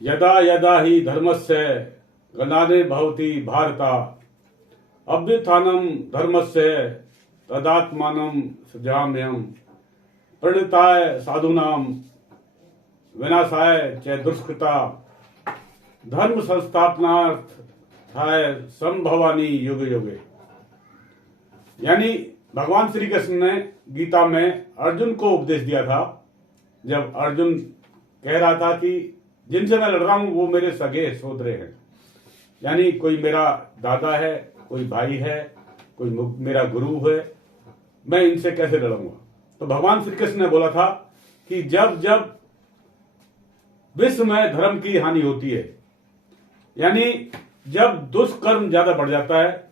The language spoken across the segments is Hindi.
यदा यदा हि धर्मस्य ग्लानिर् भवति भारत अभ्युत्थानं धर्मस्य तदात्मानं सृजाम्यहम् प्रणताय साधूनां विनाशाय च दुष्कृता धर्म संस्थापनार्थाय संभवानी युगे युगे। यानी भगवान श्री कृष्ण ने गीता में अर्जुन को उपदेश दिया था, जब अर्जुन कह रहा था कि जिनसे मैं लड़ रहा हूं वो मेरे सगे सोदरे हैं, यानी कोई मेरा दादा है, कोई भाई है, कोई मेरा गुरु है, मैं इनसे कैसे लड़ूंगा। तो भगवान श्री कृष्ण ने बोला था कि जब जब विश्व में धर्म की हानि होती है, यानी जब दुष्कर्म ज्यादा बढ़ जाता है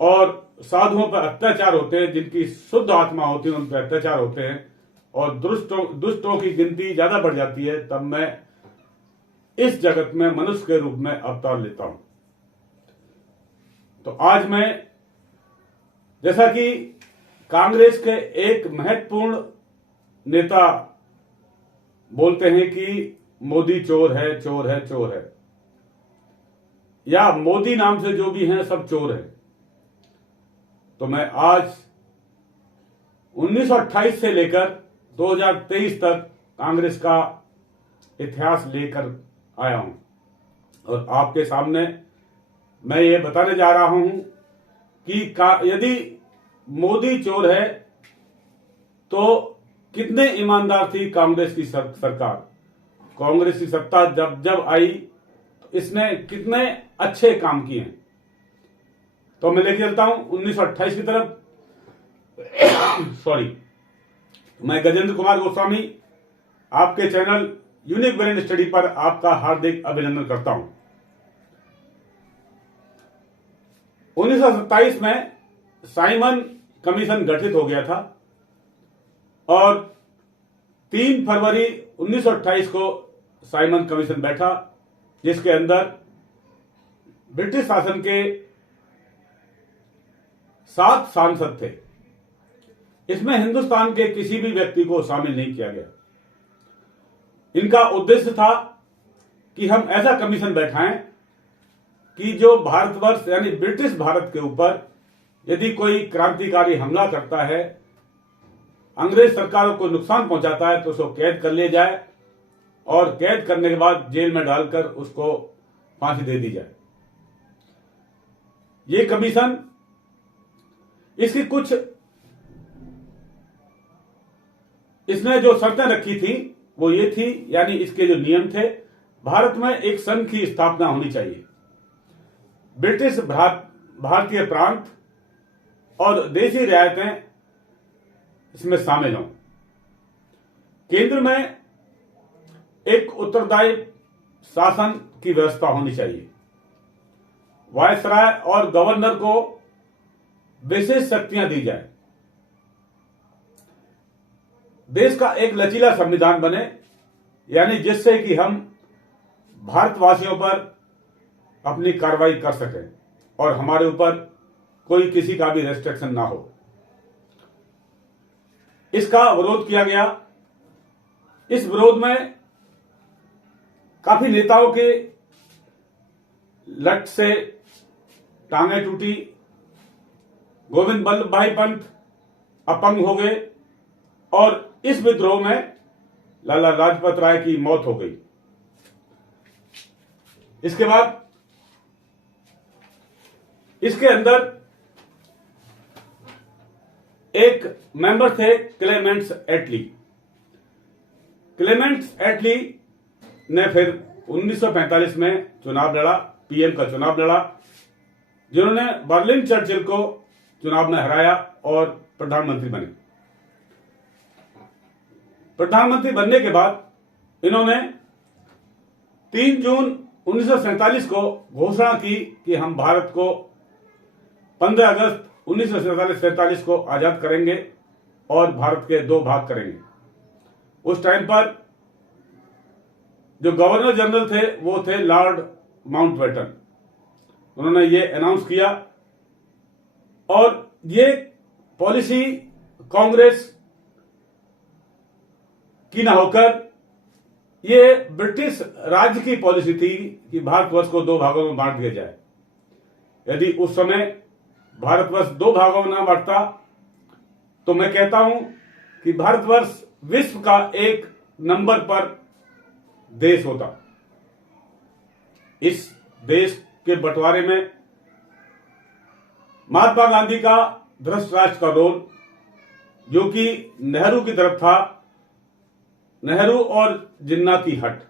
और साधुओं पर अत्याचार होते हैं, जिनकी शुद्ध आत्मा होती है उन पर अत्याचार होते हैं और दुष्टों की गिनती ज्यादा बढ़ जाती है, तब मैं इस जगत में मनुष्य के रूप में अवतार लेता हूं। तो आज मैं, जैसा कि कांग्रेस के एक महत्वपूर्ण नेता बोलते हैं कि मोदी चोर है, चोर है, चोर है, या मोदी नाम से जो भी हैं सब चोर हैं, तो मैं आज 1928 से लेकर 2023 तक कांग्रेस का इतिहास लेकर आया हूं और आपके सामने मैं ये बताने जा रहा हूं कि यदि मोदी चोर है तो कितने ईमानदार थी कांग्रेस की सरकार। कांग्रेस की सत्ता जब जब आई तो इसने कितने अच्छे काम किए हैं। तो मैं लेके चलता हूं 1928 की तरफ। सॉरी, मैं गजेंद्र कुमार गोस्वामी आपके चैनल यूनिक ब्रेन स्टडी पर आपका हार्दिक अभिनंदन करता हूं। 1927 में साइमन कमीशन गठित हो गया था और 3 फरवरी 1928 को साइमन कमीशन बैठा, जिसके अंदर ब्रिटिश शासन के 7 सांसद थे। इसमें हिंदुस्तान के किसी भी व्यक्ति को शामिल नहीं किया गया। इनका उद्देश्य था कि हम ऐसा कमीशन बैठाएं कि जो भारतवर्ष यानी ब्रिटिश भारत के ऊपर यदि कोई क्रांतिकारी हमला करता है, अंग्रेज सरकारों को नुकसान पहुंचाता है, तो उसको कैद कर लिया जाए और कैद करने के बाद जेल में डालकर उसको फांसी दे दी जाए। ये कमीशन, इसकी कुछ इसने जो शर्तें रखी थी वो ये थी, यानी इसके जो नियम थे, भारत में एक संघ की स्थापना होनी चाहिए, ब्रिटिश भारतीय प्रांत और देशी रियायतें इसमें शामिल हों, केंद्र में एक उत्तरदायी शासन की व्यवस्था होनी चाहिए, वायसराय और गवर्नर को विशेष शक्तियां दी जाए, देश का एक लचीला संविधान बने, यानी जिससे कि हम भारतवासियों पर अपनी कार्रवाई कर सकें और हमारे ऊपर कोई किसी का भी रेस्ट्रिक्शन ना हो। इसका विरोध किया गया। इस विरोध में काफी नेताओं के लट से टांगें टूटी, गोविंद बल्लभ भाई पंत अपंग हो गए और इस विद्रोह में लाला लाजपत राय की मौत हो गई। इसके बाद इसके अंदर एक मेंबर थे क्लेमेंट्स एटली। क्लेमेंट्स एटली ने फिर 1945 में चुनाव लड़ा, पीएम का चुनाव लड़ा, जिन्होंने बर्लिन चर्चिल को चुनाव में हराया और प्रधानमंत्री बने। प्रधानमंत्री बनने के बाद इन्होंने 3 जून 1947 को घोषणा की कि हम भारत को 15 अगस्त 1947 को आजाद करेंगे और भारत के 2 भाग करेंगे। उस टाइम पर जो गवर्नर जनरल थे वो थे लॉर्ड माउंटबेटन। उन्होंने ये अनाउंस किया और ये पॉलिसी कांग्रेस की ना होकर ये ब्रिटिश राज्य की पॉलिसी थी कि भारतवर्ष को दो भागों में बांट दिया जाए। यदि उस समय भारतवर्ष दो भागों में न बांटता तो मैं कहता हूं कि भारतवर्ष विश्व का एक नंबर पर देश होता। इस देश के बंटवारे में महात्मा गांधी का धृतराष्ट्र का रोल, जो कि नेहरू की तरफ था, नेहरू और जिन्ना की हट,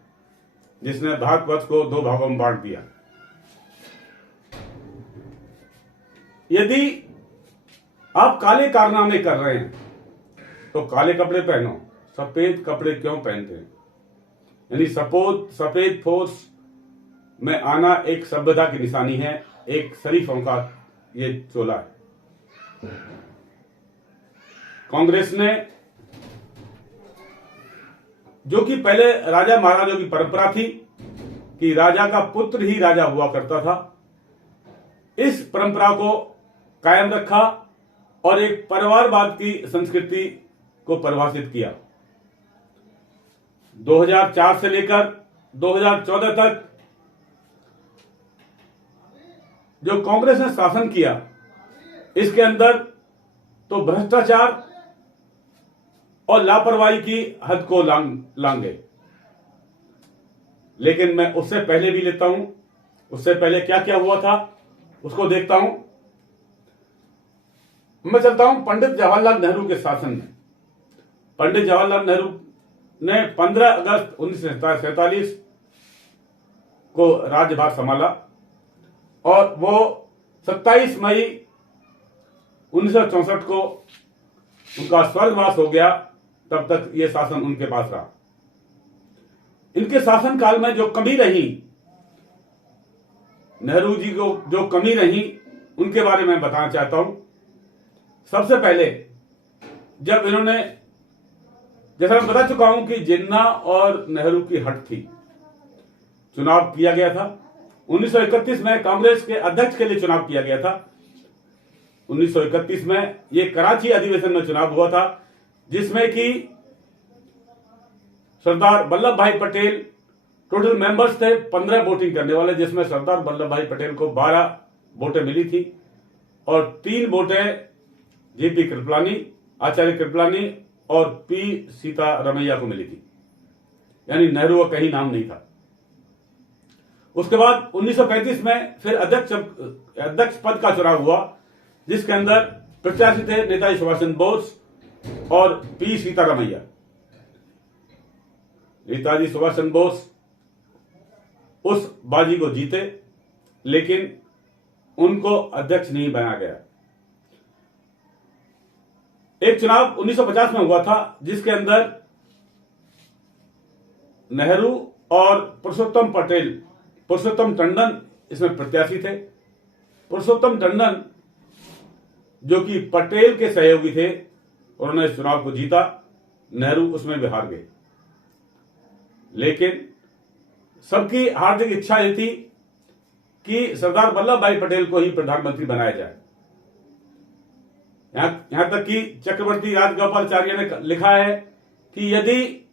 जिसने भारतवर्ष को दो भागों में बांट दिया। यदि आप काले कारनामे कर रहे हैं तो काले कपड़े पहनो, सफेद कपड़े क्यों पहनते हैं? यानी सफेद फोर्स में आना एक सभ्यता की निशानी है, एक शरीफों का ये चोला है। कांग्रेस ने, जो कि पहले राजा महाराजों की परंपरा थी कि राजा का पुत्र ही राजा हुआ करता था, इस परंपरा को कायम रखा और एक परिवारवाद की संस्कृति को परिभाषित किया। 2004 से लेकर 2014 तक जो कांग्रेस ने शासन किया, इसके अंदर तो भ्रष्टाचार और लापरवाही की हद को लांघे। लेकिन मैं उससे पहले भी लेता हूं, उससे पहले क्या क्या हुआ था उसको देखता हूं। मैं चलता हूं पंडित जवाहरलाल नेहरू के शासन में। पंडित जवाहरलाल नेहरू ने 15 अगस्त 1947 को राज्यभार संभाला और वो 27 मई 1964 को उनका स्वर्गवास हो गया। तब तक ये शासन उनके पास रहा। इनके शासन काल में जो कमी रही, नेहरू जी को जो कमी रही, उनके बारे में बताना चाहता हूं। सबसे पहले जब इन्होंने, जैसा मैं बता चुका हूं कि जिन्ना और नेहरू की हट थी, चुनाव किया गया था 1931 में, कांग्रेस के अध्यक्ष के लिए चुनाव किया गया था 1931 में। यह कराची अधिवेशन में चुनाव हुआ था, जिसमें कि सरदार वल्लभ भाई पटेल, टोटल मेंबर्स थे 15 वोटिंग करने वाले, जिसमें सरदार वल्लभ भाई पटेल को 12 वोटें मिली थी और 3 वोटें जीपी कृपलानी, आचार्य कृपलानी और पी सीतारमैया को मिली थी। यानी नेहरू का कहीं नाम नहीं था। उसके बाद 1935 में फिर अध्यक्ष पद का चुनाव हुआ, जिसके अंदर प्रत्याशी थे नेताजी सुभाष चंद्र बोस और पी सीतारमैया। नेताजी सुभाष चंद्र बोस उस बाजी को जीते, लेकिन उनको अध्यक्ष नहीं बनाया गया। एक चुनाव 1950 में हुआ था, जिसके अंदर नेहरू और पुरुषोत्तम टंडन इसमें प्रत्याशी थे। पुरुषोत्तम टंडन, जो कि पटेल के सहयोगी थे, उन्होंने इस चुनाव को जीता। नेहरू उसमें भी हार गए। लेकिन सबकी हार्दिक इच्छा यह थी कि सरदार वल्लभ भाई पटेल को ही प्रधानमंत्री बनाया जाए। यहां तक कि चक्रवर्ती राजगोपालाचार्य ने लिखा है कि यदि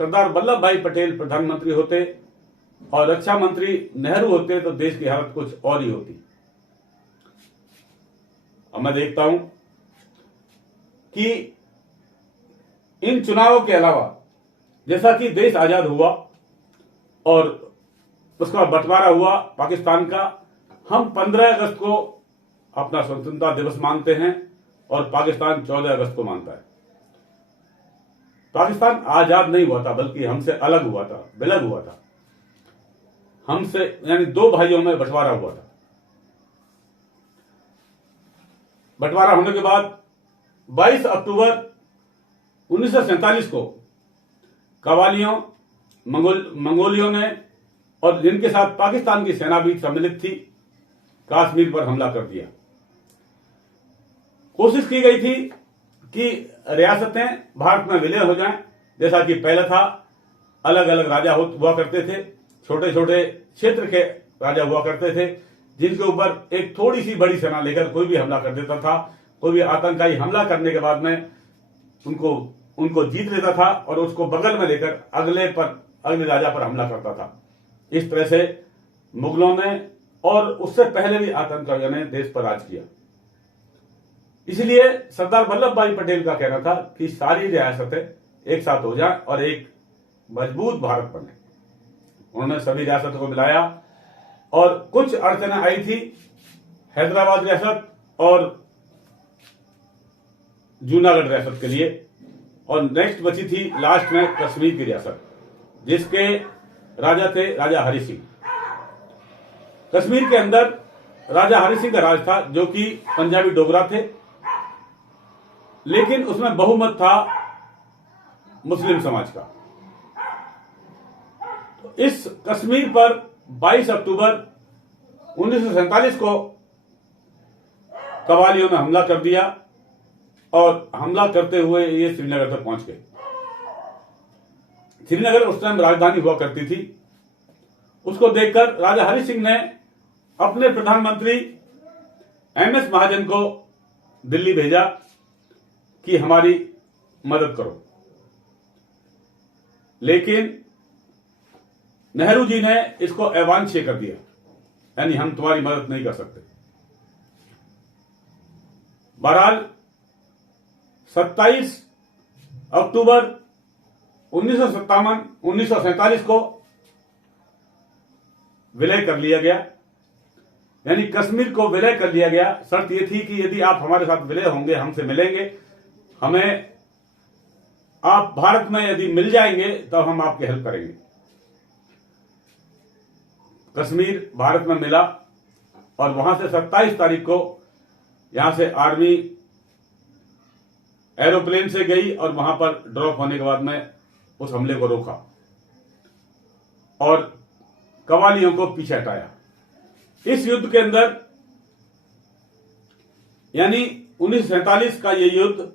सरदार वल्लभ भाई पटेल प्रधानमंत्री होते और रक्षा मंत्री नेहरू होते तो देश की हालत कुछ और ही होती। अब मैं देखता हूं कि इन चुनावों के अलावा, जैसा कि देश आजाद हुआ और उसका बंटवारा हुआ पाकिस्तान का, हम 15 अगस्त को अपना स्वतंत्रता दिवस मानते हैं और पाकिस्तान 14 अगस्त को मानता है। पाकिस्तान आजाद नहीं हुआ था, बल्कि हमसे अलग हुआ था, विलग हुआ था। हमसे, यानी 2 भाइयों में बंटवारा हुआ था। बंटवारा होने के बाद 22 अक्टूबर 1947 को कवालियों, मंगोलियों ने, और जिनके साथ पाकिस्तान की सेना भी सम्मिलित थी, कश्मीर पर हमला कर दिया। कोशिश की गई थी कि रियासतें भारत में विलय हो जाएं, जैसा कि पहले था। अलग अलग राजा हुआ करते थे, छोटे छोटे क्षेत्र के राजा हुआ करते थे, जिनके ऊपर एक थोड़ी सी बड़ी सेना लेकर कोई भी हमला कर देता था। कोई भी आतंकवादी हमला करने के बाद में उनको जीत लेता था और उसको बगल में लेकर अगले राजा पर हमला करता था। इस तरह से मुगलों ने और उससे पहले भी आतंकवादियों ने देश पर राज किया। इसलिए सरदार वल्लभ भाई पटेल का कहना था कि सारी रियासतें एक साथ हो जाए और एक मजबूत भारत बने। उन्होंने सभी रियासतों को मिलाया और कुछ अड़चनें आई थी हैदराबाद रियासत और जूनागढ़ रियासत के लिए, और नेक्स्ट बची थी लास्ट में कश्मीर की रियासत, जिसके राजा थे राजा हरि सिंह। कश्मीर के अंदर राजा हरि सिंह का राज था, जो कि पंजाबी डोगरा थे, लेकिन उसमें बहुमत था मुस्लिम समाज का। तो इस कश्मीर पर 22 अक्टूबर 1947 को कवालियों ने हमला कर दिया और हमला करते हुए ये श्रीनगर तक पहुंच गए। श्रीनगर उस टाइम राजधानी हुआ करती थी। उसको देखकर राजा हरि सिंह ने अपने प्रधानमंत्री एमएस महाजन को दिल्ली भेजा कि हमारी मदद करो, लेकिन नेहरू जी ने इसको अवांछनीय कर दिया, यानी हम तुम्हारी मदद नहीं कर सकते। बहरहाल 27 अक्टूबर 1947 को विलय कर लिया गया, यानी कश्मीर को विलय कर लिया गया। शर्त यह थी कि यदि आप हमारे साथ विलय होंगे, हमसे मिलेंगे, हमें आप भारत में यदि मिल जाएंगे तो हम आपकी हेल्प करेंगे। कश्मीर भारत में मिला और वहां से 27 तारीख को यहां से आर्मी एरोप्लेन से गई और वहां पर ड्रॉप होने के बाद में उस हमले को रोका और कवालियों को पीछे हटाया। इस युद्ध के अंदर, यानी 1947 का यह युद्ध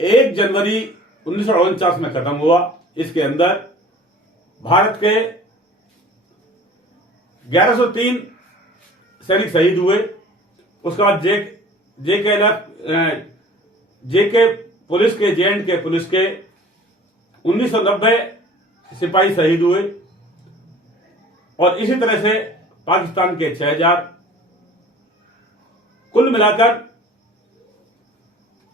1 जनवरी 1949 में खत्म हुआ। इसके अंदर भारत के 1103 सैनिक शहीद हुए। उसके बाद जेके पुलिस के, जे.एंड.के पुलिस के 1990 सिपाही शहीद हुए और इसी तरह से पाकिस्तान के 6000। कुल मिलाकर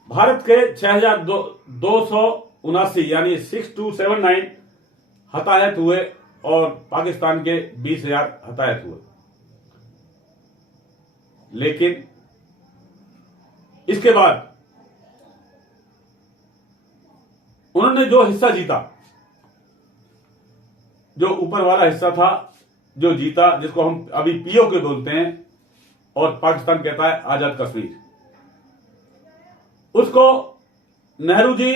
भारत के 6279 यानी 6279 हताहत हुए और पाकिस्तान के 20,000 हताहत हुए। लेकिन इसके बाद उन्होंने जो हिस्सा जीता, जो ऊपर वाला हिस्सा था जो जीता, जिसको हम अभी पीओके बोलते हैं और पाकिस्तान कहता है आजाद कश्मीर, उसको नेहरू जी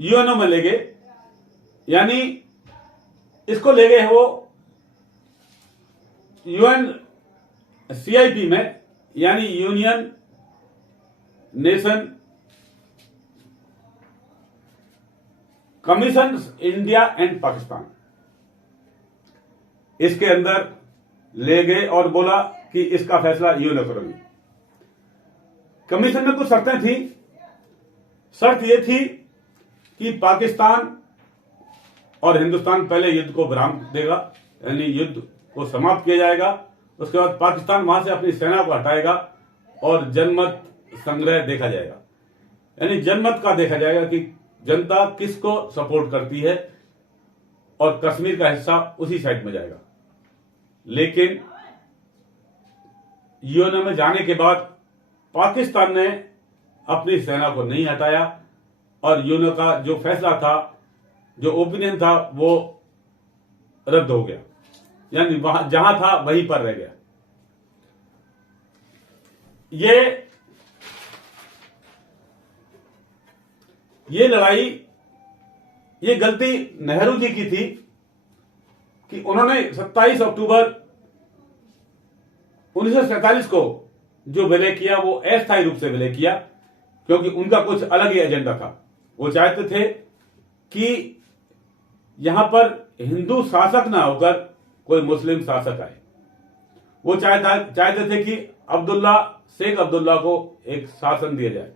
यूएनओ में ले गए। यानी इसको ले गए वो UNCIP में, यानी union nation commission India and Pakistan, इसके अंदर ले गए और बोला कि इसका फैसला यूएनओ करेगी। कमीशन में कुछ शर्तें थी। शर्त यह थी कि पाकिस्तान और हिंदुस्तान पहले युद्ध को विराम देगा, यानी युद्ध को समाप्त किया जाएगा। उसके बाद पाकिस्तान वहां से अपनी सेना को हटाएगा और जनमत संग्रह देखा जाएगा, यानी जनमत का देखा जाएगा कि जनता किसको सपोर्ट करती है और कश्मीर का हिस्सा उसी साइड में जाएगा। लेकिन यूएनओ में जाने के बाद पाकिस्तान ने अपनी सेना को नहीं हटाया और यूएनओ का जो फैसला था, जो ओपिनियन था, वो रद्द हो गया, यानी वहां जहां था वहीं पर रह गया। ये लड़ाई, ये गलती नेहरू जी की थी कि उन्होंने 27 अक्टूबर 1947 को जो विलय किया वो अस्थायी रूप से विलय किया, क्योंकि उनका कुछ अलग ही एजेंडा था। वो चाहते थे कि यहां पर हिंदू शासक ना होकर कोई मुस्लिम शासक आए। वो चाहते थे कि शेख अब्दुल्ला को एक शासन दिया जाए।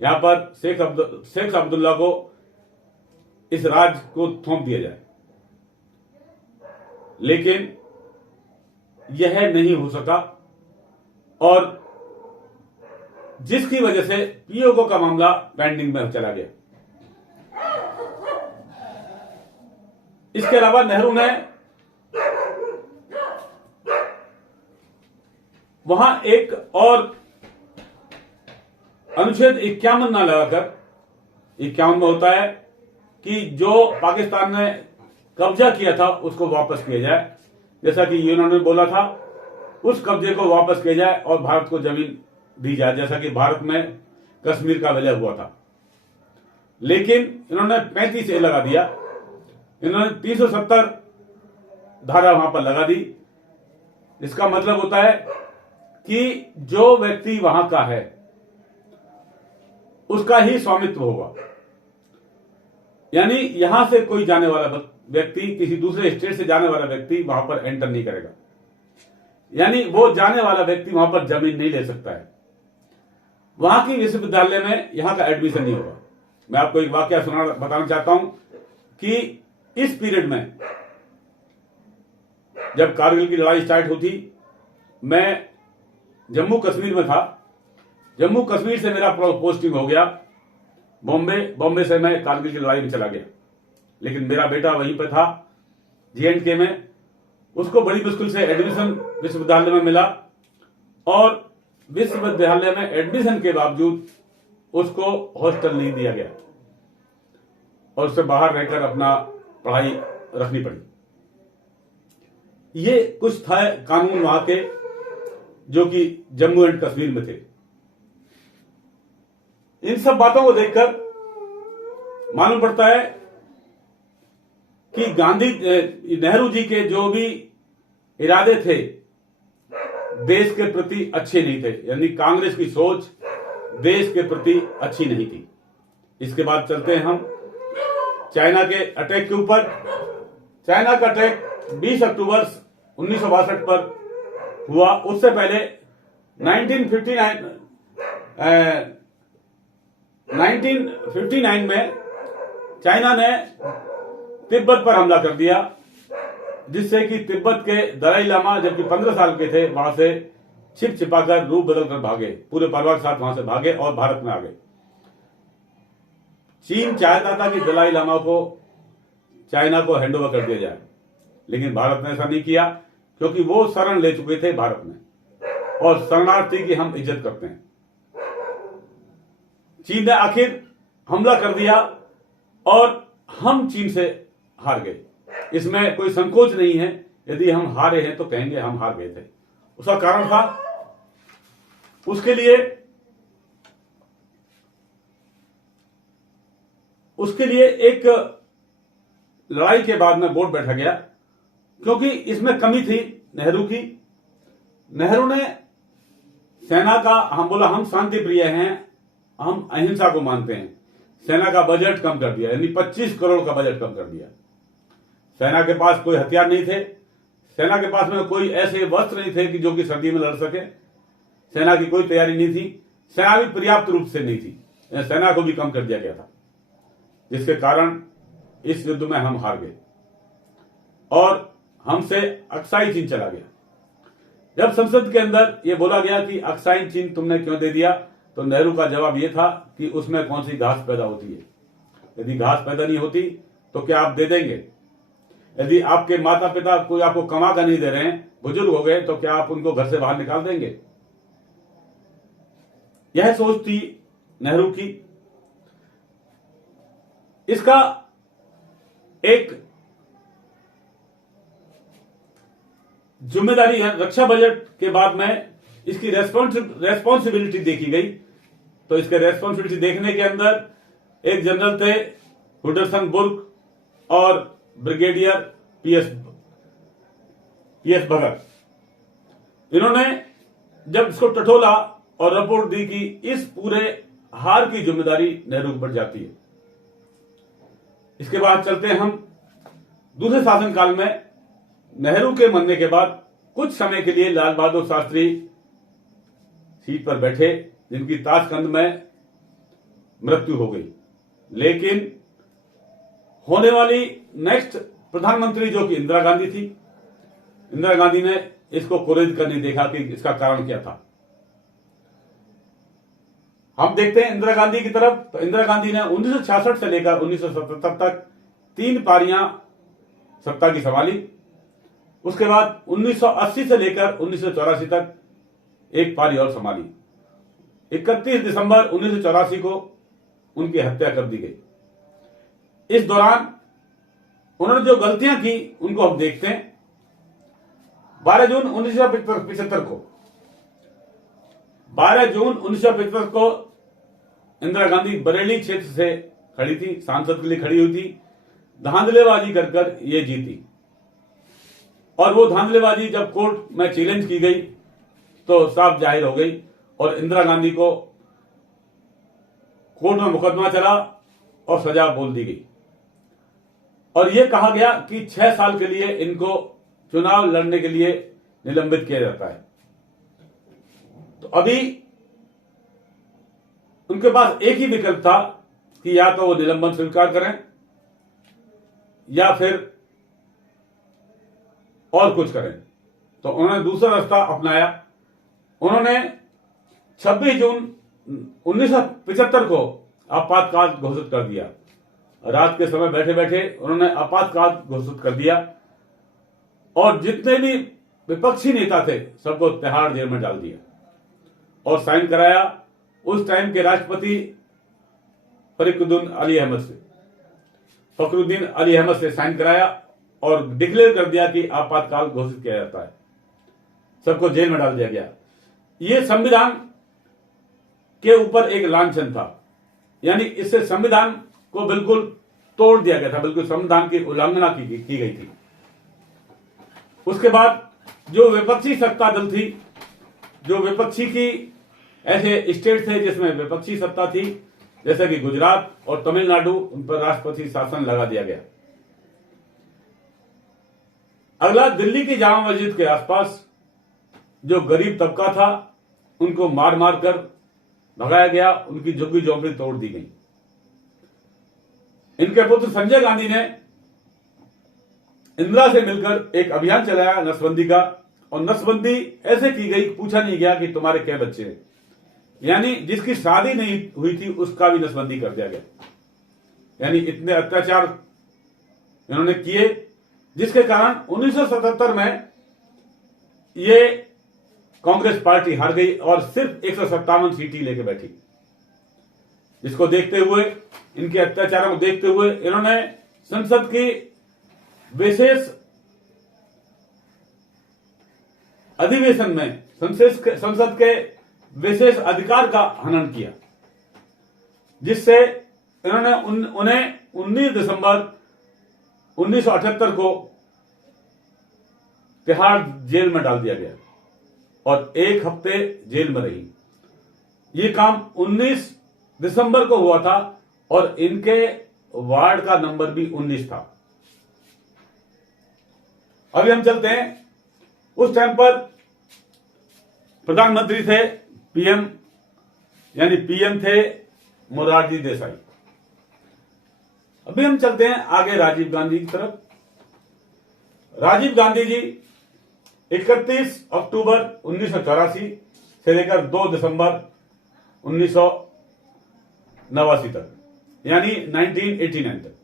यहां पर शेख अब्दुल्ला को इस राज्य को सौंप दिया जाए, लेकिन यह नहीं हो सका और जिसकी वजह से पीओके का मामला पेंडिंग में चला गया। इसके अलावा नेहरू ने वहां एक और अनुच्छेद 51 ना लगाकर, 51 में होता है कि जो पाकिस्तान ने कब्जा किया था उसको वापस किया जाए, जैसा कि इन्होंने बोला था, उस कब्जे को वापस किया जाए और भारत को जमीन दी जाए, जैसा कि भारत में कश्मीर का विलय हुआ था। लेकिन इन्होंने 35 ए लगा दिया, इन्होंने 370 धारा वहां पर लगा दी। इसका मतलब होता है कि जो व्यक्ति वहां का है उसका ही स्वामित्व होगा, यानी यहां से कोई जाने वाला व्यक्ति, किसी दूसरे स्टेट से जाने वाला व्यक्ति वहां पर एंटर नहीं करेगा, यानी वो जाने वाला व्यक्ति वहां पर जमीन नहीं ले सकता है। वहां की विश्वविद्यालय में यहां का एडमिशन नहीं होगा। मैं आपको एक वाकया बताना चाहता हूं कि इस पीरियड में जब कारगिल की लड़ाई स्टार्ट हुई थी, मैं जम्मू कश्मीर में था। जम्मू कश्मीर से मेरा पोस्टिंग हो गया बॉम्बे, बॉम्बे से मैं कारगिल की लड़ाई में चला गया, लेकिन मेरा बेटा वहीं पे था J&K में। उसको बड़ी मुश्किल से एडमिशन विश्वविद्यालय में मिला और विश्वविद्यालय में एडमिशन के बावजूद उसको हॉस्टल नहीं दिया गया और उससे बाहर रहकर अपना पढ़ाई रखनी पड़ी। ये कुछ था कानून वहां के जो कि जम्मू एंड कश्मीर में थे। इन सब बातों को देखकर मालूम पड़ता है कि नेहरू जी के जो भी इरादे थे देश के प्रति अच्छे नहीं थे, यानी कांग्रेस की सोच देश के प्रति अच्छी नहीं थी। इसके बाद चलते हैं हम चाइना के अटैक के ऊपर। चाइना का अटैक 20 अक्टूबर 1962 पर हुआ। उससे पहले 1959 में चाइना ने तिब्बत पर हमला कर दिया, जिससे कि तिब्बत के दलाई लामा जबकि 15 साल के थे वहां से छिप छिपाकर रूप बदलकर भागे, पूरे परिवार के साथ वहां से भागे और भारत में आ गए। चीन चाहता था कि दलाई लामा को चाइना को हैंडओवर कर दिया जाए, लेकिन भारत ने ऐसा नहीं किया क्योंकि वो शरण ले चुके थे भारत में और शरणार्थी की हम इज्जत करते हैं। चीन ने आखिर हमला कर दिया और हम चीन से हार गए। इसमें कोई संकोच नहीं है, यदि हम हारे हैं तो कहेंगे हम हार गए थे। उसका कारण था, उसके लिए एक लड़ाई के बाद में बोर्ड बैठा गया, क्योंकि इसमें कमी थी नेहरू की। नेहरू ने सेना का, हम बोला हम शांति प्रिय हैं, हम अहिंसा को मानते हैं, सेना का बजट कम कर दिया, यानी 25 करोड़ का बजट कम कर दिया। सेना के पास कोई हथियार नहीं थे, सेना के पास में कोई ऐसे वस्त्र नहीं थे कि जो कि सर्दी में लड़ सके, सेना की कोई तैयारी नहीं थी, सेना भी पर्याप्त रूप से नहीं थी, सेना को भी कम कर दिया गया था, जिसके कारण इस युद्ध में हम हार गए और हमसे अक्साई चीन चला गया। जब संसद के अंदर यह बोला गया कि अक्साई चीन तुमने क्यों दे दिया, तो नेहरू का जवाब यह था कि उसमें कौन सी घास पैदा होती है, यदि घास पैदा नहीं होती तो क्या आप दे देंगे? यदि आपके माता पिता कोई आपको कमा कर नहीं दे रहे हैं, बुजुर्ग हो गए, तो क्या आप उनको घर से बाहर निकाल देंगे? यह सोच थी नेहरू की। इसका एक जिम्मेदारी है, रक्षा बजट के बाद में इसकी रेस्पॉन्सिबिलिटी देखी गई। तो इसके रेस्पॉन्सिबिलिटी देखने के अंदर एक जनरल थे हुडरसन बुर्ग और ब्रिगेडियर पीएस भगत। इन्होंने जब इसको टटोला और रिपोर्ट दी कि इस पूरे हार की जिम्मेदारी नेहरू पर जाती है। इसके बाद चलते हैं हम दूसरे शासनकाल में। नेहरू के मरने के बाद कुछ समय के लिए लाल बहादुर शास्त्री सीट पर बैठे, जिनकी ताशकंद में मृत्यु हो गई, लेकिन होने वाली नेक्स्ट प्रधानमंत्री जो कि इंदिरा गांधी थी, इंदिरा गांधी ने इसको कुरेद कर नहीं देखा कि इसका कारण क्या था। हम देखते हैं इंदिरा गांधी की तरफ, तो इंदिरा गांधी ने 1966 से लेकर 1977 तक 3 पारियां सत्ता की संभाली। उसके बाद 1980 से लेकर 1984 तक एक पारी और संभाली। 31 दिसंबर 1984 को उनकी हत्या कर दी गई। इस दौरान उन्होंने जो गलतियां की उनको हम देखते हैं। 12 जून 1975 को 12 जून 1975 को इंदिरा गांधी बरेली क्षेत्र से खड़ी थी, सांसद के लिए खड़ी हुई थी। धांधलेबाजी कर कर ये जीती, और वो धांधलेबाजी जब कोर्ट में चैलेंज की गई तो साफ जाहिर हो गई, और इंदिरा गांधी को कोर्ट में मुकदमा चला और सजा बोल दी गई, और यह कहा गया कि 6 साल के लिए इनको चुनाव लड़ने के लिए निलंबित किया जाता है। तो अभी उनके पास एक ही विकल्प था कि या तो वो निलंबन स्वीकार करें या फिर और कुछ करें। तो उन्होंने दूसरा रास्ता अपनाया। उन्होंने 26 जून 1975 को आपातकाल घोषित कर दिया। रात के समय बैठे बैठे उन्होंने आपातकाल घोषित कर दिया, और जितने भी विपक्षी नेता थे सबको तिहाड़ जेल में डाल दिया और साइन कराया उस टाइम के राष्ट्रपति फखरुद्दीन अली अहमद से साइन कराया और डिक्लेयर कर दिया कि आपातकाल घोषित किया जाता है। सबको जेल में डाल दिया गया। यह संविधान के ऊपर एक लांछन था, यानी इससे संविधान को बिल्कुल तोड़ दिया गया था, बिल्कुल संविधान की उल्लंघना की गई थी। उसके बाद जो विपक्षी सत्ता दल थी, जो विपक्षी की ऐसे स्टेट थे जिसमें विपक्षी सत्ता थी, जैसे कि गुजरात और तमिलनाडु, उन पर राष्ट्रपति शासन लगा दिया गया। अगला दिल्ली की जामा मस्जिद के आसपास जो गरीब तबका था उनको मार मार कर भगाया गया, उनकी झुग्गी झोंपड़ी तोड़ दी गई। इनके पुत्र संजय गांधी ने इंदिरा से मिलकर एक अभियान चलाया नसबंदी का, और नसबंदी ऐसे की गई, पूछा नहीं गया कि तुम्हारे क्या बच्चे हैं, यानी जिसकी शादी नहीं हुई थी उसका भी नसबंदी कर दिया गया। यानी इतने अत्याचार इन्होंने किए, जिसके कारण 1977 में ये कांग्रेस पार्टी हार गई और सिर्फ 157 सीटें लेके बैठी। जिसको देखते हुए, इनके अत्याचारों को देखते हुए, इन्होंने संसद की विशेष अधिवेशन में संसद के विशेष अधिकार का हनन किया, जिससे इन्होंने उन्हें 19 दिसंबर 1978 को तिहाड़ जेल में डाल दिया गया और 1 हफ्ते जेल में रही। ये काम 19 दिसंबर को हुआ था और इनके वार्ड का नंबर भी 19 था। अभी हम चलते हैं, उस टाइम पर प्रधानमंत्री थे पीएम, यानी पीएम थे मोरारजी देसाई। अभी हम चलते हैं आगे राजीव गांधी की तरफ। राजीव गांधी जी 31 अक्टूबर 1984 से लेकर 2 दिसंबर 1989 तक, यानी 1989 तक,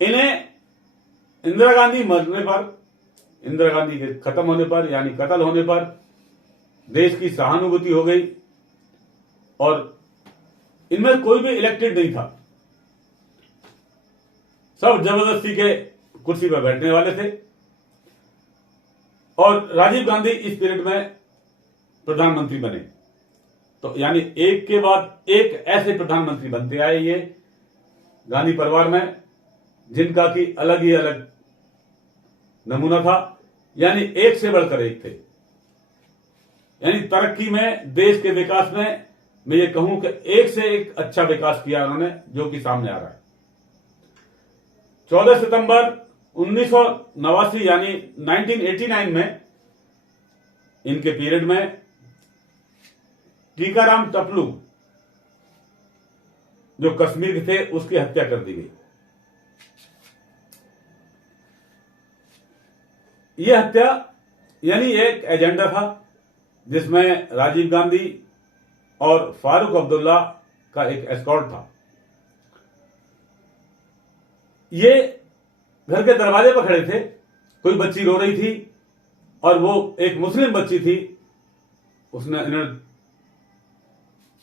इन्हें इंदिरा गांधी मरने पर, इंदिरा गांधी के खत्म होने पर, यानी कत्ल होने पर देश की सहानुभूति हो गई और इनमें कोई भी इलेक्टेड नहीं था। सब जबरदस्ती के कुर्सी पर बैठने वाले थे और राजीव गांधी इस पीरियड में प्रधानमंत्री बने। तो यानी एक के बाद एक ऐसे प्रधानमंत्री बनते आए ये गांधी परिवार में, जिनका कि अलग ही अलग नमूना था, यानी एक से बढ़कर एक थे। यानी तरक्की में, देश के विकास में मैं ये कहूं कि एक से एक अच्छा विकास किया उन्होंने, जो कि सामने आ रहा है। 14 सितंबर 1989 यानी 1989 में इनके पीरियड में टीकाराम टपलू, जो कश्मीर के थे उसकी हत्या कर दी गई। यह हत्या यानी एक एजेंडा था जिसमें राजीव गांधी और फारूक अब्दुल्ला का एक एस्कॉर्ट था। ये घर के दरवाजे पर खड़े थे, कोई बच्ची रो रही थी और वो एक मुस्लिम बच्ची थी। इन्होंने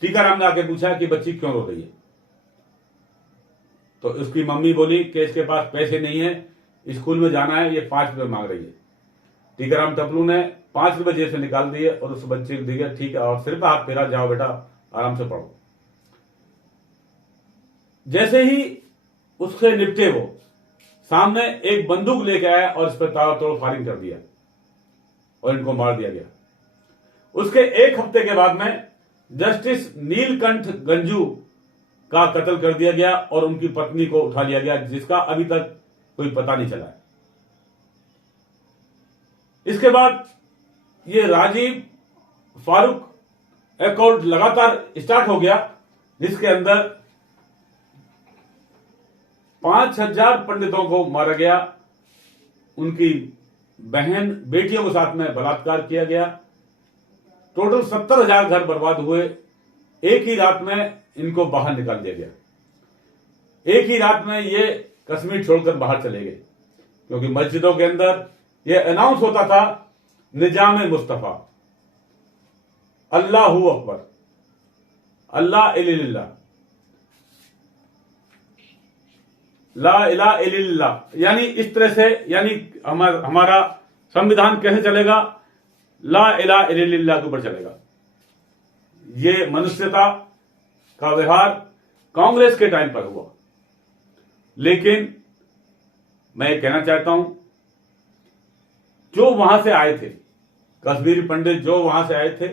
टीकाराम ने आके पूछा कि बच्ची क्यों रो रही है, तो उसकी मम्मी बोली कि इसके पास पैसे नहीं है, स्कूल में जाना है, ये 5 रुपए मांग रही है। टीकाराम टपलू ने 5 रुपए जेब से निकाल दिए और उस बच्चे को दिया, ठीक है, और सिर्फ हाथ फेरा, जाओ बेटा आराम से पढ़ो। जैसे ही उससे निपटे वो सामने एक बंदूक लेके आया और इस पर ताबड़तोड़ फायरिंग कर दिया और इनको मार दिया गया। उसके एक हफ्ते के बाद में जस्टिस नीलकंठ गंजू का कत्ल कर दिया गया और उनकी पत्नी को उठा लिया गया, जिसका अभी तक कोई पता नहीं चला है। इसके बाद ये राजीव फारूक अकॉर्ड लगातार स्टार्ट हो गया, जिसके अंदर 5000 पंडितों को मारा गया, उनकी बहन बेटियों के साथ में बलात्कार किया गया, टोटल 70,000 घर बर्बाद हुए। एक ही रात में इनको बाहर निकाल दिया गया। एक ही रात में ये कश्मीर छोड़कर बाहर चले गए, क्योंकि मस्जिदों के अंदर ये अनाउंस होता था निजाम मुस्तफा, अल्लाहू अकबर, अल्लाह इल्लल्लाह, ला इलाहा इल्लल्लाह, यानी इस तरह से, यानी हमारा संविधान कैसे चलेगा, ला इलाहा इल्लल्लाह के ऊपर चलेगा। ये मनुष्यता का व्यवहार कांग्रेस के टाइम पर हुआ। लेकिन मैं ये कहना चाहता हूं, जो वहां से आए थे, कश्मीरी पंडित जो वहां से आए थे,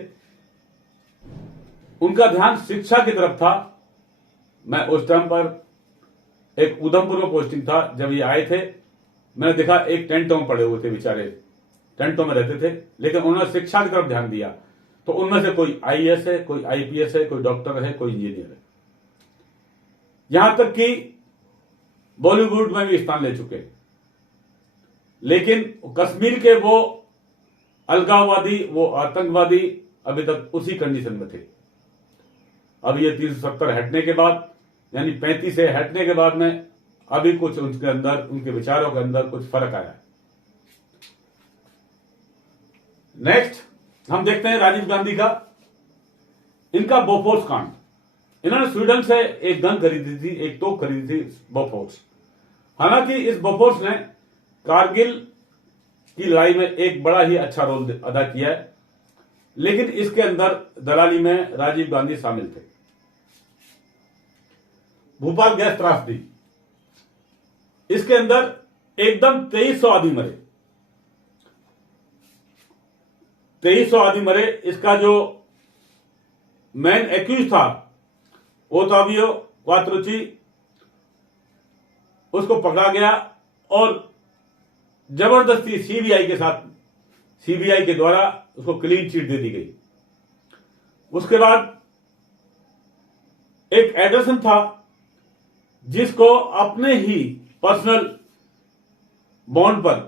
उनका ध्यान शिक्षा की तरफ था। मैं उस टाइम पर एक उधमपुर में पोस्टिंग था, जब ये आए थे मैंने देखा एक टेंटों में पड़े हुए थे, बेचारे टेंटों में रहते थे, लेकिन उन्होंने शिक्षा की तरफ ध्यान दिया। तो उनमें से कोई आईएएस है, कोई आईपीएस है, कोई डॉक्टर है, कोई इंजीनियर है, यहां तक कि बॉलीवुड में भी स्थान ले चुके। लेकिन कश्मीर के वो अलगाववादी, वो आतंकवादी अभी तक उसी कंडीशन में थे। अब ये 370 हटने के बाद, यानी 35 से हटने के बाद में अभी कुछ उनके अंदर, उनके विचारों के अंदर कुछ फर्क आया। नेक्स्ट हम देखते हैं राजीव गांधी का, इनका बोफोर्स कांड। इन्होंने स्वीडन से एक गन खरीदी थी, एक तोप खरीदी थी, बोफोर्स। हालांकि इस बोफोर्स ने कारगिल की लड़ाई में एक बड़ा ही अच्छा रोल अदा किया है, लेकिन इसके अंदर दलाली में राजीव गांधी शामिल थे। भोपाल गैस त्रासदी, इसके अंदर एकदम 2300 आदमी मरे, 2300 आदमी मरे। इसका जो मेन एक्यूज था ओतावियो क्वात्रुची, उसको पकड़ा गया और जबरदस्ती सीबीआई के साथ, सीबीआई के द्वारा उसको क्लीन चिट दे दी गई। उसके बाद एक एडरसन था जिसको अपने ही पर्सनल बॉन्ड पर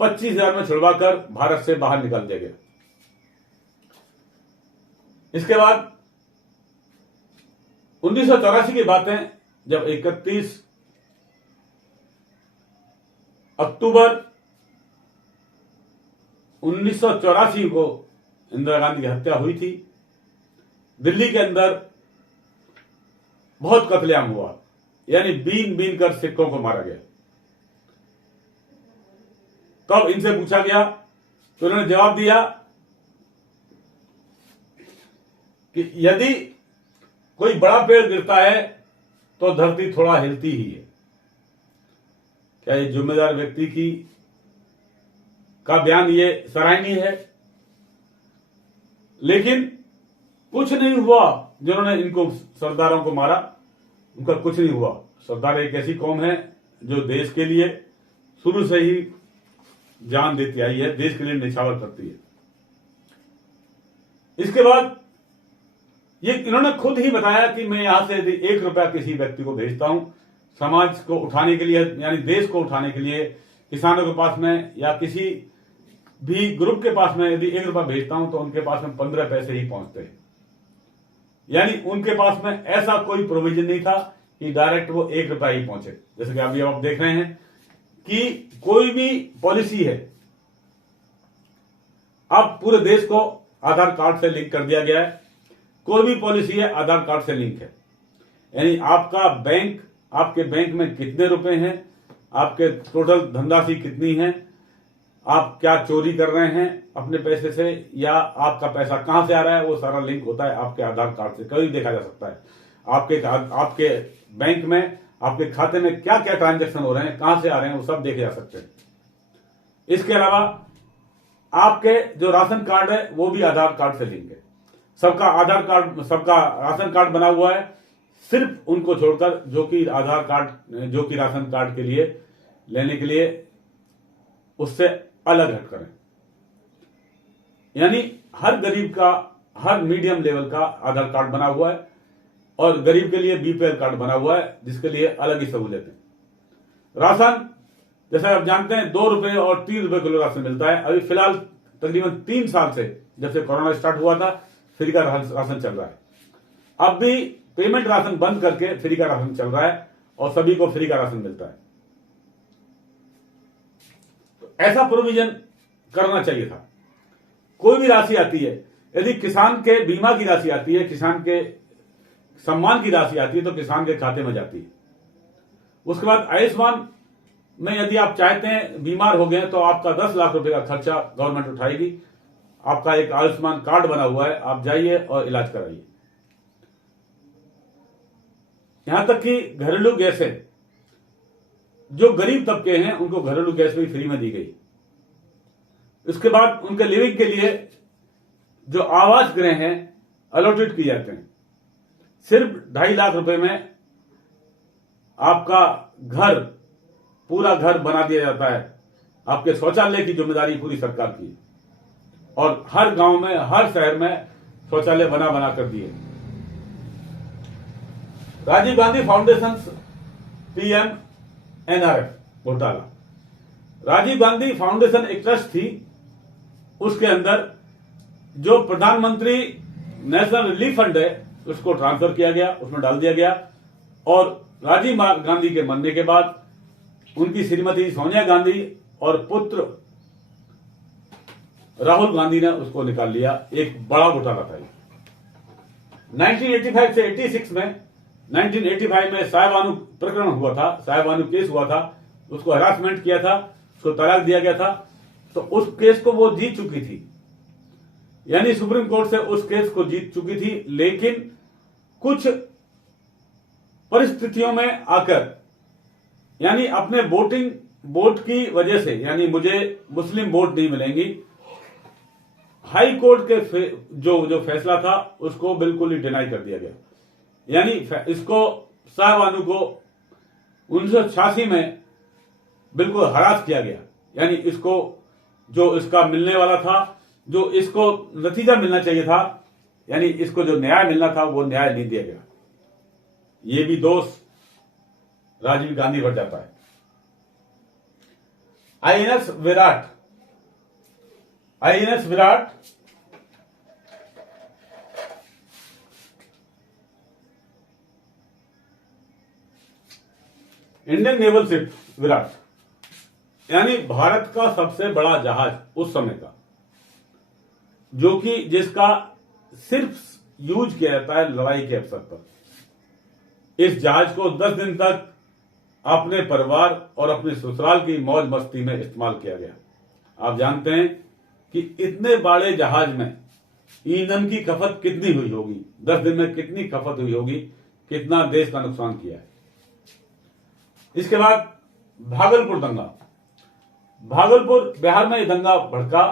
25,000 में छुड़वाकर भारत से बाहर निकाल दिया गया। इसके बाद 1984 की बातें, जब 31 अक्टूबर 1984 को इंदिरा गांधी की हत्या हुई थी। दिल्ली के अंदर बहुत कत्लेआम हुआ, यानी बीन बीन कर सिखों को मारा गया। तब इनसे पूछा गया तो उन्होंने जवाब दिया कि यदि कोई बड़ा पेड़ गिरता है तो धरती थोड़ा हिलती ही है। क्या ये जिम्मेदार व्यक्ति की का बयान ये सराहनीय है? लेकिन कुछ नहीं हुआ। जिन्होंने इनको सरदारों को मारा, उनका कुछ नहीं हुआ। सरदार एक ऐसी कौम है जो देश के लिए शुरू से ही जान देती आई है, देश के लिए निछावर करती है। इसके बाद ये इन्होंने खुद ही बताया कि मैं यहां से यदि 1 रुपया किसी व्यक्ति को भेजता हूं समाज को उठाने के लिए, यानी देश को उठाने के लिए, किसानों के पास में या किसी भी ग्रुप के पास में यदि 1 रुपया भेजता हूं तो उनके पास में 15 पैसे ही पहुंचते हैं। यानी उनके पास में ऐसा कोई प्रोविजन नहीं था कि डायरेक्ट वो 1 रुपया ही पहुंचे। जैसे कि अभी आप देख रहे हैं कि कोई भी पॉलिसी है, अब पूरे देश को आधार कार्ड से लिंक कर दिया गया है। कोई भी पॉलिसी है आधार कार्ड से लिंक है, यानी आपका बैंक, आपके बैंक में कितने रुपए हैं, आपके टोटल धनराशि कितनी है, आप क्या चोरी कर रहे हैं अपने पैसे से, या आपका पैसा कहां से आ रहा है, वो सारा लिंक होता है आपके आधार कार्ड से। कभी देखा जा सकता है आपके बैंक में, आपके खाते में क्या क्या ट्रांजैक्शन हो रहे हैं, कहां से आ रहे हैं, वो सब देखे जा सकते हैं। इसके अलावा आपके जो राशन कार्ड है वो भी आधार कार्ड से लिंक है। सबका आधार कार्ड, सबका राशन कार्ड बना हुआ है, सिर्फ उनको छोड़कर जो कि आधार कार्ड, जो कि राशन कार्ड के लिए लेने के लिए उससे अलग हटकर है। यानी हर गरीब का, हर मीडियम लेवल का आधार कार्ड बना हुआ है और गरीब के लिए बीपीएल कार्ड बना हुआ है, जिसके लिए अलग ही सहूलियत है। राशन, जैसा आप जानते हैं, 2 रुपए और 3 रुपए किलो राशन मिलता है। अभी फिलहाल तकरीबन 3 साल से, जब से कोरोना स्टार्ट हुआ था, फ्री का राशन चल रहा है। अब भी पेमेंट राशन बंद करके फ्री का राशन चल रहा है और सभी को फ्री का राशन मिलता है। तो ऐसा प्रोविजन करना चाहिए था। कोई भी राशि आती है, यदि किसान के बीमा की राशि आती है, किसान के सम्मान की राशि आती है, तो किसान के खाते में जाती है। उसके बाद आयुष्मान में यदि आप चाहते हैं, बीमार हो गए तो आपका 10 लाख रुपए का खर्चा गवर्नमेंट उठाएगी। आपका एक आयुष्मान कार्ड बना हुआ है, आप जाइए और इलाज कराइए। यहां तक कि घरेलू गैसें, जो गरीब तबके हैं उनको घरेलू गैस भी फ्री में दी गई। उसके बाद उनके लिविंग के लिए जो आवास गृह हैं अलॉटेड किए जाते हैं। सिर्फ 2.5 लाख रुपए में आपका घर, पूरा घर बना दिया जाता है। आपके शौचालय की जिम्मेदारी पूरी सरकार की है और हर गांव में, हर शहर में शौचालय बना बना कर दिए। Rajiv Gandhi foundation PM NRF घोटाला। राजीव गांधी फाउंडेशन एक ट्रस्ट थी, उसके अंदर जो प्रधानमंत्री नेशनल रिलीफ फंड है उसको ट्रांसफर किया गया, उसमें डाल दिया गया। और राजीव गांधी के मरने के बाद उनकी श्रीमती सोनिया गांधी और पुत्र राहुल गांधी ने उसको निकाल लिया। एक बड़ा घोटाला था। 1985 से 86 में, 1985 में साहेबानू प्रकरण हुआ था, साहेबानू केस हुआ था, उसको हरासमेंट किया था, उसको तलाक दिया गया था। तो उस केस को वो जीत चुकी थी, यानी सुप्रीम कोर्ट से उस केस को जीत चुकी थी। लेकिन कुछ परिस्थितियों में आकर, यानी अपने वोट की वजह से, यानी मुझे मुस्लिम वोट नहीं मिलेंगी, हाई कोर्ट के जो फैसला था उसको बिल्कुल ही डिनाई कर दिया गया। यानी इसको, साहबानू को 1986 में बिल्कुल हरास किया गया। यानी इसको जो इसका मिलने वाला था, जो इसको नतीजा मिलना चाहिए था, यानी इसको जो न्याय मिलना था वो न्याय नहीं दिया गया। ये भी दोष राजीव गांधी पर जाता है। INS Virat Indian naval ship Virat, यानी भारत का सबसे बड़ा जहाज उस समय का, जो कि जिसका सिर्फ यूज किया जाता है लड़ाई के अवसर पर। इस जहाज को 10 दिन तक अपने परिवार और अपने ससुराल की मौज मस्ती में इस्तेमाल किया गया। आप जानते हैं कि इतने बड़े जहाज में ईंधन की खपत कितनी हुई होगी, 10 दिन में कितनी खपत हुई होगी, कितना देश का नुकसान किया है। इसके बाद भागलपुर दंगा। भागलपुर बिहार में दंगा भड़का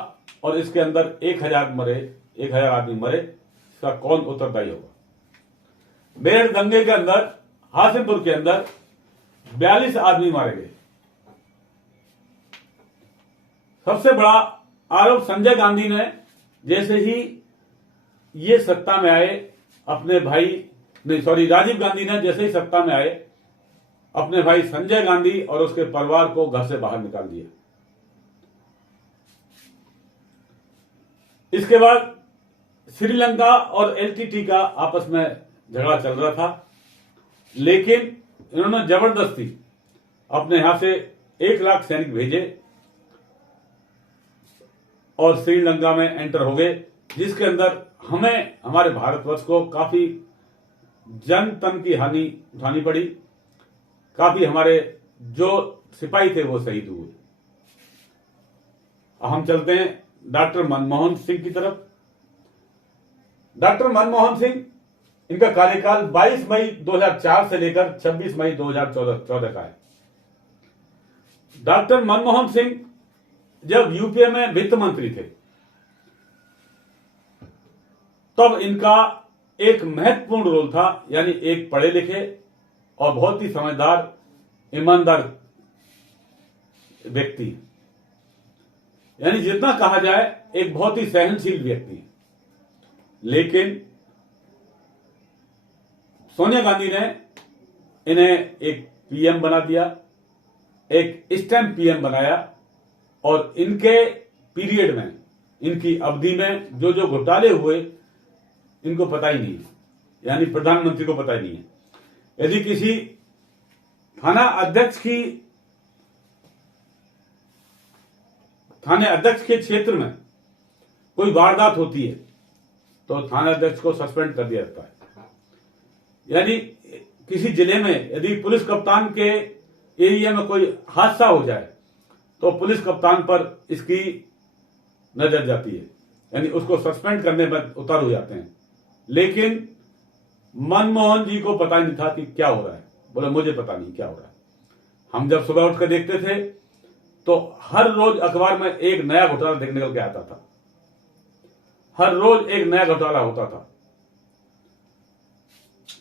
और इसके अंदर 1000 आदमी मरे। इसका कौन उत्तरदायी होगा? मेरठ दंगे के अंदर, हासिमपुर के अंदर 42 आदमी मारे गए। सबसे बड़ा आरोप संजय गांधी ने, जैसे ही ये सत्ता में आए, अपने भाई नहीं सॉरी राजीव गांधी ने जैसे ही सत्ता में आए अपने भाई संजय गांधी और उसके परिवार को घर से बाहर निकाल दिया। इसके बाद श्रीलंका और एलटीटी का आपस में झगड़ा चल रहा था, लेकिन इन्होंने जबरदस्ती अपने यहां से 1 लाख सैनिक भेजे और श्रीलंका में एंटर हो गए, जिसके अंदर हमें हमारे भारतवर्ष को काफी जन तन की हानि उठानी पड़ी। काफी हमारे जो सिपाही थे वो शहीद हुए। हम चलते हैं डॉक्टर मनमोहन सिंह की तरफ। डॉक्टर मनमोहन सिंह, इनका कार्यकाल 22 मई 2004 से लेकर 26 मई 2014 का है। डॉक्टर मनमोहन सिंह जब यूपीए में वित्त मंत्री थे तब इनका एक महत्वपूर्ण रोल था, यानी एक पढ़े लिखे और बहुत ही समझदार ईमानदार व्यक्ति, यानी जितना कहा जाए एक बहुत ही सहनशील व्यक्ति। लेकिन सोनिया गांधी ने इन्हें एक पीएम बना दिया, एक स्टैम्प पीएम बनाया, और इनके पीरियड में, इनकी अवधि में जो जो घोटाले हुए इनको पता ही नहीं, यानी प्रधानमंत्री को पता ही नहीं है। यदि किसी थाना अध्यक्ष के क्षेत्र में कोई वारदात होती है तो थाना अध्यक्ष को सस्पेंड कर दिया जाता है। यानी किसी जिले में यदि पुलिस कप्तान के एरिया में कोई हादसा हो जाए तो पुलिस कप्तान पर इसकी नजर जाती है, यानी उसको सस्पेंड करने पर उतार हो जाते हैं। लेकिन मनमोहन जी को पता नहीं था कि क्या हो रहा है। बोले मुझे पता नहीं क्या हो रहा है। हम जब सुबह उठकर देखते थे तो हर रोज अखबार में एक नया घोटाला देखने को आता था, हर रोज एक नया घोटाला होता था।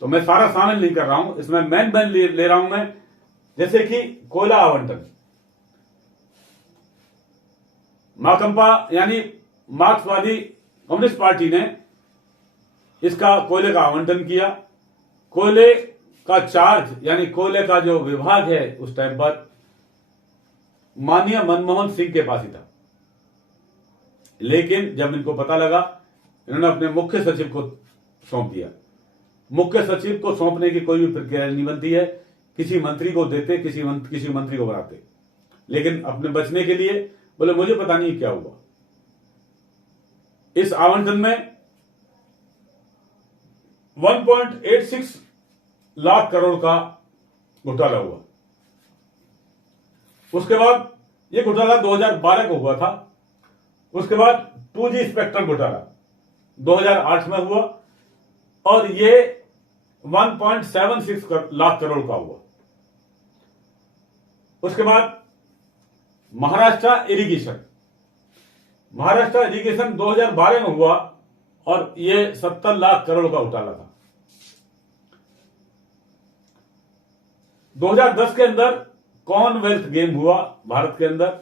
तो मैं सारा शामिल नहीं कर रहा हूं, इसमें मैन ले रहा हूं मैं, जैसे कि कोयला आवंटन। माकंपा यानी मार्क्सवादी कम्युनिस्ट पार्टी ने इसका कोयले का आवंटन किया। कोयले का चार्ज यानी कोयले का जो विभाग है उस टाइम पर माननीय मनमोहन सिंह के पास ही था। लेकिन जब इनको पता लगा, इन्होंने अपने मुख्य सचिव को सौंप दिया। मुख्य सचिव को सौंपने की कोई भी प्रक्रिया नहीं बनती है, किसी मंत्री को देते, किसी मंत्री को बनाते। लेकिन अपने बचने के लिए बोले मुझे पता नहीं क्या हुआ। इस आवंटन में 1.86 लाख करोड़ का घोटाला हुआ। उसके बाद यह घोटाला 2012 को हुआ था। उसके बाद 2G स्पेक्ट्रम घोटाला 2008 में हुआ और यह 1.76 लाख करोड़ का हुआ। उसके बाद महाराष्ट्र इरिगेशन 2012 में हुआ और यह 70 लाख करोड़ का घोटाला था। 2010 के अंदर कॉमनवेल्थ गेम हुआ भारत के अंदर।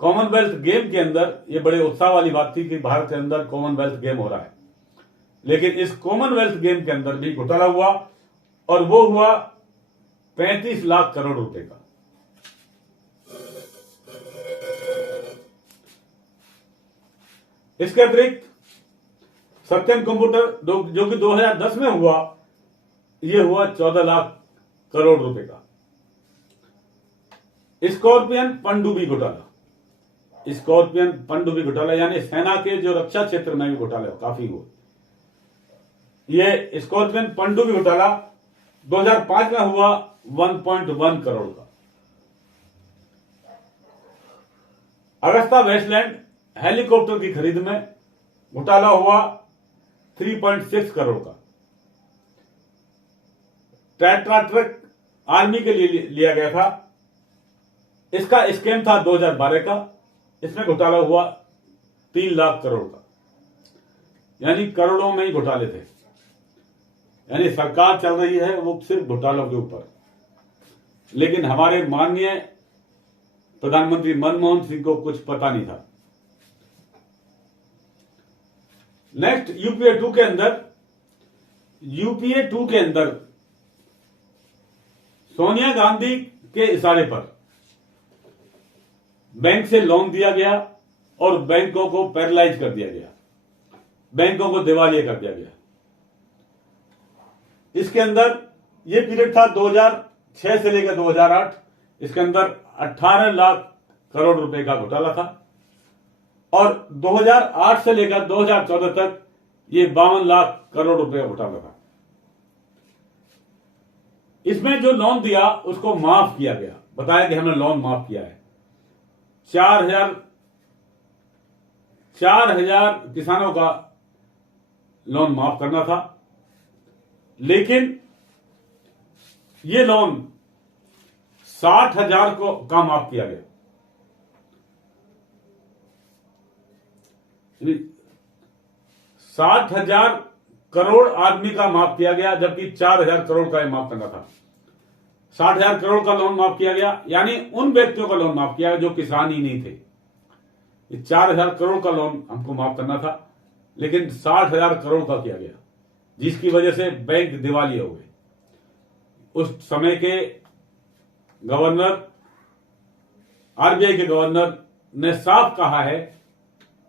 कॉमनवेल्थ गेम के अंदर यह बड़े उत्साह वाली बात थी कि भारत के अंदर कॉमनवेल्थ गेम हो रहा है। लेकिन इस कॉमनवेल्थ गेम के अंदर भी घोटाला हुआ और वो हुआ 35 लाख करोड़ रुपए का। इसके अतिरिक्त सत्यम कंप्यूटर जो कि 2010 में हुआ, यह हुआ 14 लाख करोड़ रुपए का। स्कॉर्पियन पनडुब्बी घोटाला यानी सेना के जो रक्षा क्षेत्र में भी घोटाले काफी हुए। यह स्कॉर्पियन पनडुब्बी घोटाला 2005 में हुआ 1.1 करोड़ का। अगस्ता वेस्टलैंड हेलीकॉप्टर की खरीद में घोटाला हुआ 3.6 करोड़ का। टेट्रा ट्रक आर्मी के लिए लिया गया था। इसका स्कैम था 2012 का। इसमें घोटाला हुआ 3 लाख करोड़ का, यानी करोड़ों में ही घोटाले थे। यानी सरकार चल रही है वो सिर्फ घोटालों के ऊपर। लेकिन हमारे माननीय प्रधानमंत्री मनमोहन सिंह को कुछ पता नहीं था। नेक्स्ट यूपीए 2 के अंदर यूपीए 2 के अंदर सोनिया गांधी के इशारे पर बैंक से लोन दिया गया और बैंकों को पैरालाइज कर दिया गया, बैंकों को दिवालिया कर दिया गया। इसके अंदर यह पीरियड था 2006 से लेकर 2008। इसके अंदर 18 लाख करोड़ रुपए का घोटाला था और 2008 से लेकर 2014 तक ये 52 लाख करोड़ रुपए का घोटाला था। इसमें जो लोन दिया उसको माफ किया गया, बताया कि हमने लोन माफ किया है। 4,000 किसानों का लोन माफ करना था, लेकिन ये लोन 60,000 को का माफ किया गया। 60,000 करोड़ आदमी का माफ किया गया, जबकि 4,000 करोड़ का माफ करना था। 60,000 करोड़ का लोन माफ किया गया, यानी उन व्यक्तियों का लोन माफ किया गया जो किसान ही नहीं थे। 4,000 करोड़ का लोन हमको माफ करना था, लेकिन 60,000 करोड़ का किया गया, जिसकी वजह से बैंक दिवालिया हो गए। उस समय के गवर्नर, आरबीआई के गवर्नर ने साफ कहा है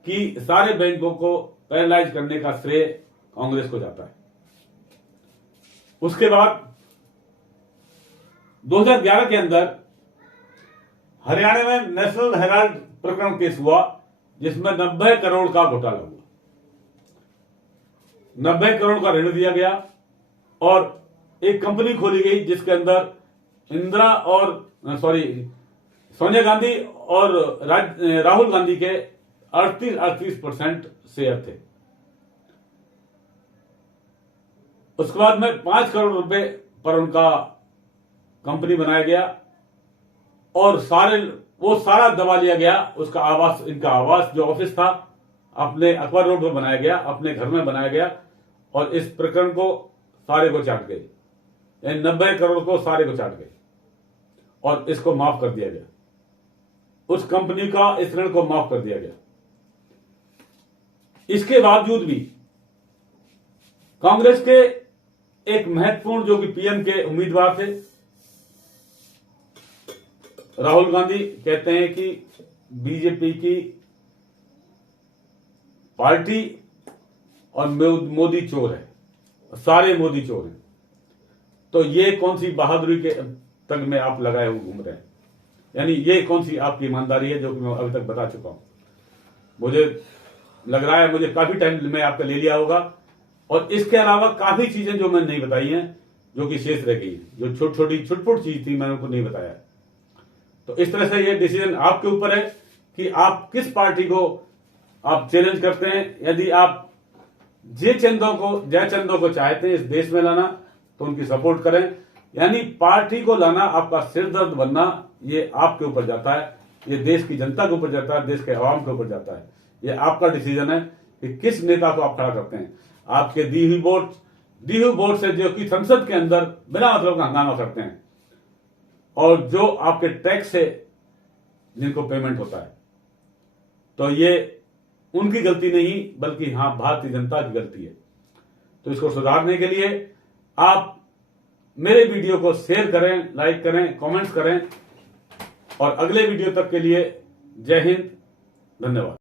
कि सारे बैंकों को पैरालाइज करने का श्रेय कांग्रेस को जाता है। उसके बाद 2011 के अंदर हरियाणा में नेशनल हेराल्ड प्रकरण केस हुआ, जिसमें 90 करोड़ का घोटाला हुआ। 90 करोड़ का ऋण दिया गया और एक कंपनी खोली गई जिसके अंदर सोनिया गांधी और राहुल गांधी के 38% शेयर थे। उसके बाद में 5 करोड़ रुपए पर उनका कंपनी बनाया गया और वो सारा दबा लिया गया। उसका आवास, इनका आवास जो ऑफिस था, अपने अकबर रोड पर बनाया गया, अपने घर में बनाया गया और इस प्रकरण को सारे को चाट गए, यानी 90 करोड़ को सारे को चाट गए और इसको माफ कर दिया गया। उस कंपनी का इस ऋण को माफ कर दिया गया। इसके बावजूद भी कांग्रेस के एक महत्वपूर्ण, जो कि पीएम के उम्मीदवार थे, राहुल गांधी, कहते हैं कि बीजेपी की पार्टी और मोदी चोर है, सारे मोदी चोर हैं। तो ये कौन सी बहादुरी के तक में आप लगाए हुए घूम रहे हैं? यानी ये कौन सी आपकी ईमानदारी है, जो कि मैं अभी तक बता चुका हूं। मुझे लग रहा है मुझे काफी टाइम में आपका ले लिया होगा और इसके अलावा काफी चीजें जो मैंने नहीं बताई हैं, जो कि शेष रह गई, जो छोटी छुटपुट चीज थी, मैंने उनको नहीं बताया। तो इस तरह से ये डिसीजन आपके ऊपर है कि आप किस पार्टी को आप चैलेंज करते हैं। यदि आप जयचंदों को चाहते हैं इस देश में लाना, तो उनकी सपोर्ट करें। यानी पार्टी को लाना, आपका सिरदर्द बनना, ये आपके ऊपर जाता है, ये देश की जनता के ऊपर जाता है, देश के आवाम के ऊपर जाता है। ये आपका डिसीजन है कि किस नेता को आप खड़ा करते हैं। आपके दी हुई वोट से, जो कि संसद के अंदर बिना मतलब का हंगामा करते हैं और जो आपके टैक्स से जिनको पेमेंट होता है, तो ये उनकी गलती नहीं, बल्कि हाँ, भारतीय जनता की गलती है। तो इसको सुधारने के लिए आप मेरे वीडियो को शेयर करें, लाइक करें, कमेंट्स करें और अगले वीडियो तक के लिए जय हिंद, धन्यवाद।